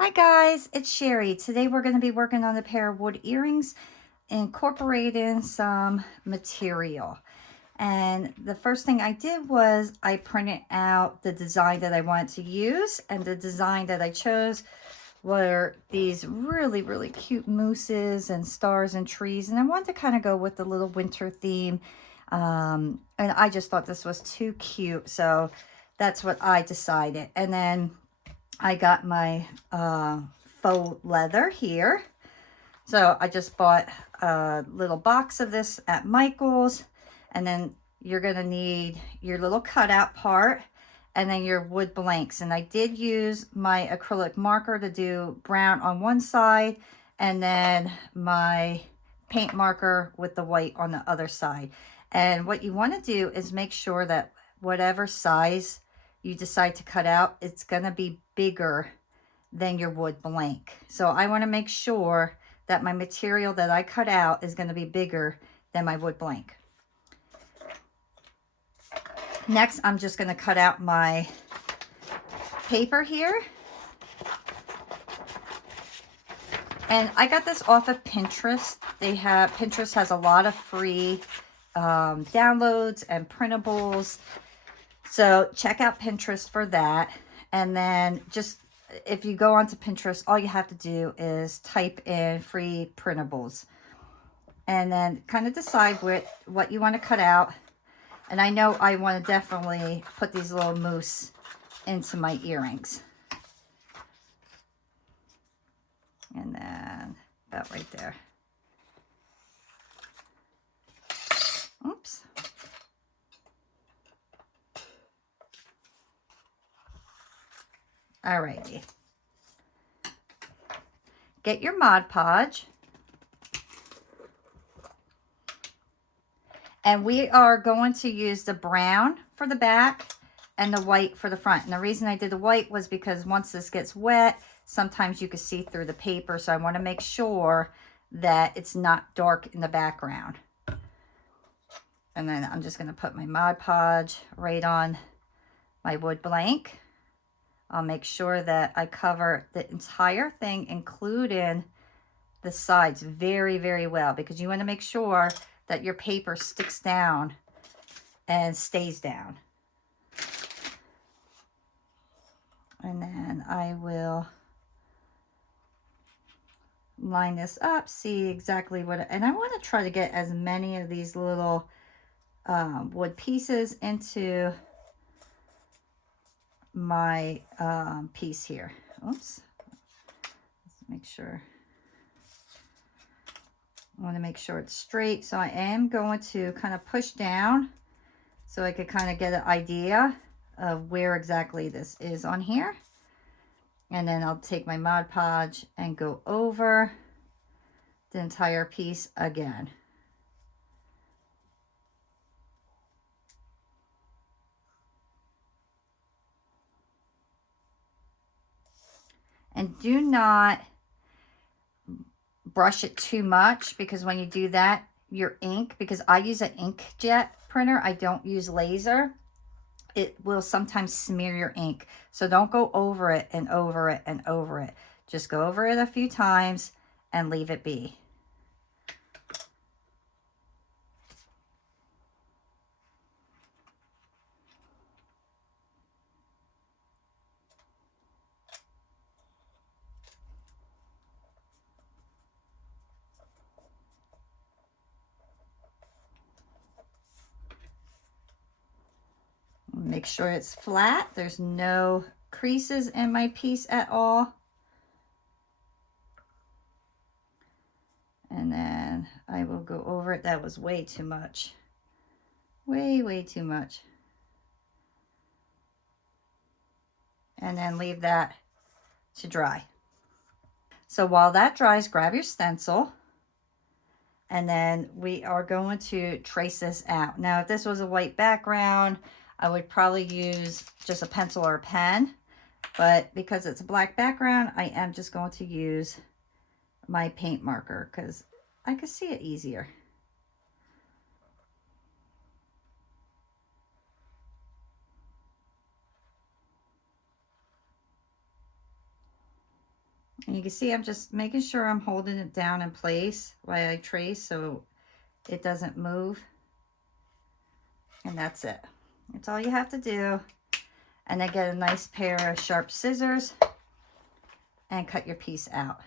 Hi guys, it's Sherry. Today we're going to be working on a pair of wood earrings, incorporating some material. And the first thing I did was I printed out the design that I wanted to use, and the design that I chose were these really cute mooses and stars and trees, and I wanted to kind of go with the little winter theme. And I just thought this was too cute, so that's what I decided. And then I got my faux leather here. So I just bought a little box of this at Michael's. And then you're going to need your little cutout part and then your wood blanks. And I did use my acrylic marker to do brown on one side and then my paint marker with the white on the other side. And what you want to do is make sure that whatever size you decide to cut out, it's going to be bigger than your wood blank. So I want to make sure that my material that I cut out is going to be bigger than my wood blank. Next, I'm just going to cut out my paper here. And I got this off of Pinterest. Pinterest has a lot of free downloads and printables. So check out Pinterest for that. And then just, if you go onto Pinterest, all you have to do is type in free printables. And then kind of decide what you want to cut out. And I know I want to definitely put these little moose into my earrings. And then about right there. Oops. Alrighty. Get your Mod Podge. And we are going to use the brown for the back and the white for the front. And the reason I did the white was because once this gets wet, sometimes you can see through the paper. So I want to make sure that it's not dark in the background. And then I'm just going to put my Mod Podge right on my wood blank. I'll make sure that I cover the entire thing, including the sides, very well, because you want to make sure that your paper sticks down and stays down. And then I will line this up, see exactly what, and I want to try to get as many of these little wood pieces into my piece here. Oops. Let's make sure. I want to make sure it's straight. So I am going to kind of push down so I could kind of get an idea of where exactly this is on here. And then I'll take my Mod Podge and go over the entire piece again. And do not brush it too much, because when you do that, your ink, because I use an inkjet printer, I don't use laser, it will sometimes smear your ink. So don't go over it and over it and over it. Just go over it a few times and leave it be. Make sure it's flat. There's no creases in my piece at all. And then I will go over it. That was way too much. Way too much. And then leave that to dry. So while that dries, grab your stencil. And then we are going to trace this out. Now, if this was a white background, I would probably use just a pencil or a pen, but because it's a black background, I am just going to use my paint marker because I can see it easier. And you can see I'm just making sure I'm holding it down in place while I trace so it doesn't move. And that's it. That's all you have to do. And then get a nice pair of sharp scissors and cut your piece out.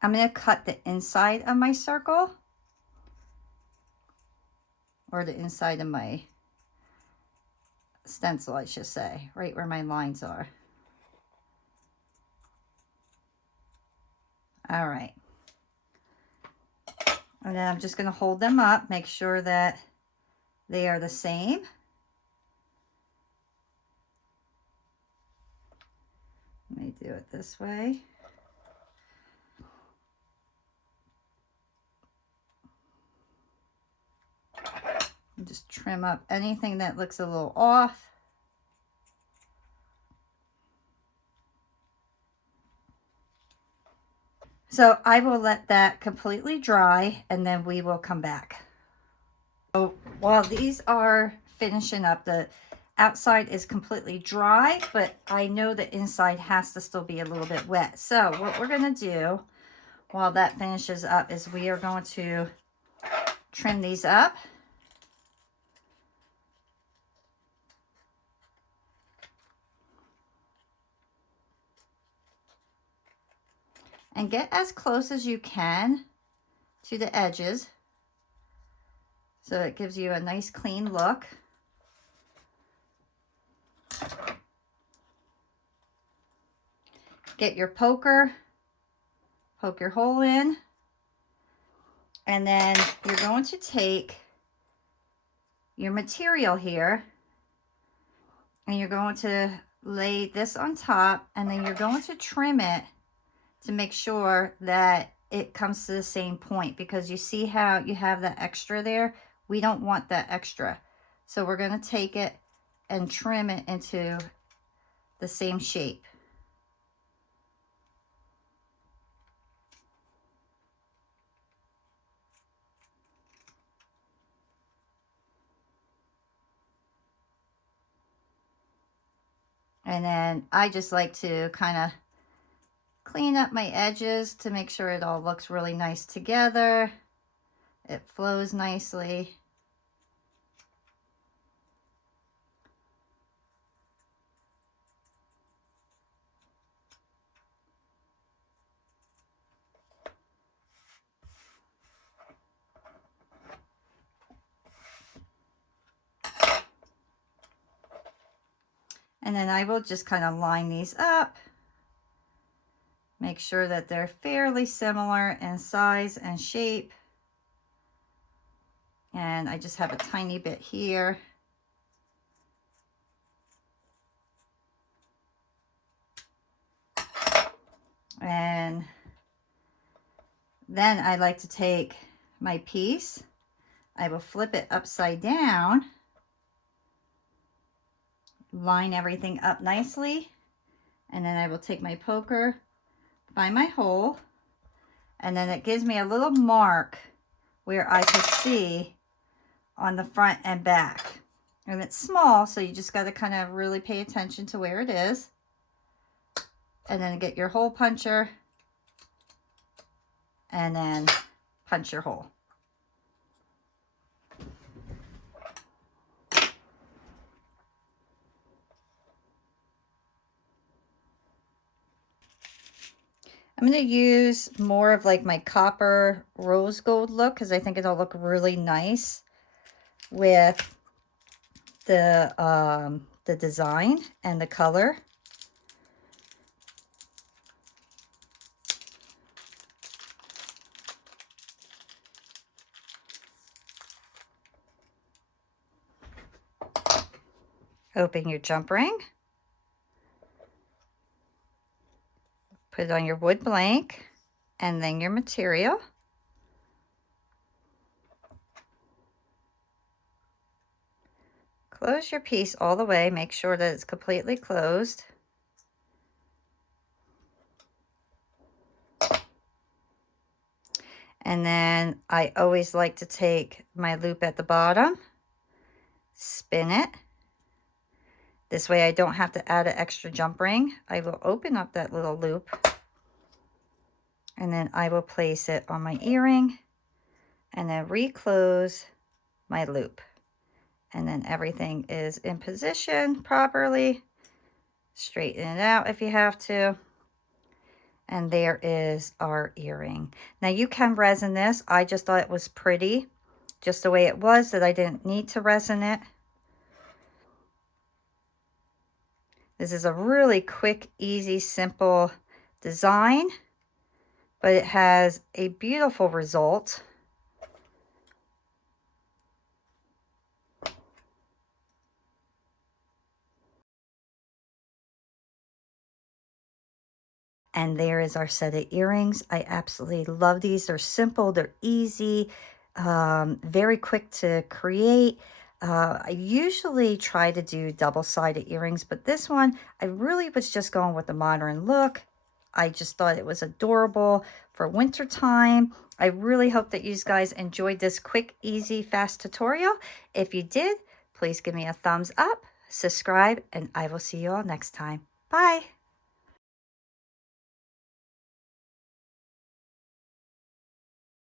I'm going to cut the inside of my circle, or the inside of my stencil, I should say, right where my lines are. All right. And then I'm just going to hold them up, make sure that they are the same. Let me do it this way. And just trim up anything that looks a little off. So I will let that completely dry and then we will come back. So while these are finishing up, the outside is completely dry, but I know the inside has to still be a little bit wet. So what we're going to do while that finishes up is we are going to trim these up. And get as close as you can to the edges so it gives you a nice clean look. Get your poker, poke your hole in, and then you're going to take your material here and you're going to lay this on top, and then you're going to trim it to make sure that it comes to the same point, because you see how you have that extra there? We don't want that extra. So we're going to take it and trim it into the same shape. And then I just like to kind of clean up my edges to make sure it all looks really nice together. It flows nicely. And then I will just kind of line these up. Make sure that they're fairly similar in size and shape. And I just have a tiny bit here. And then I like to take my piece. I will flip it upside down. Line everything up nicely. And then I will take my poker, find my hole, and then it gives me a little mark where I can see on the front and back. And it's small, so you just got to kind of really pay attention to where it is. And then get your hole puncher and then punch your hole. I'm going to use more of like my copper rose gold look because I think it'll look really nice with the design and the color. Open your jump ring. Put it on your wood blank and then your material. Close your piece all the way. Make sure that it's completely closed. And then I always like to take my loop at the bottom, spin it, This way I don't have to add an extra jump ring. I will open up that little loop and then I will place it on my earring and then reclose my loop. And then everything is in position properly. Straighten it out if you have to. And there is our earring. Now you can resin this. I just thought it was pretty, just the way it was, that I didn't need to resin it. This is a really quick, easy, simple design, but it has a beautiful result. And there is our set of earrings. I absolutely love these. They're simple, they're easy, very quick to create. I usually try to do double-sided earrings, but this one, I really was just going with the modern look. I just thought it was adorable for winter time. I really hope that you guys enjoyed this quick, easy, fast tutorial. If you did, please give me a thumbs up, subscribe, and I will see you all next time. Bye.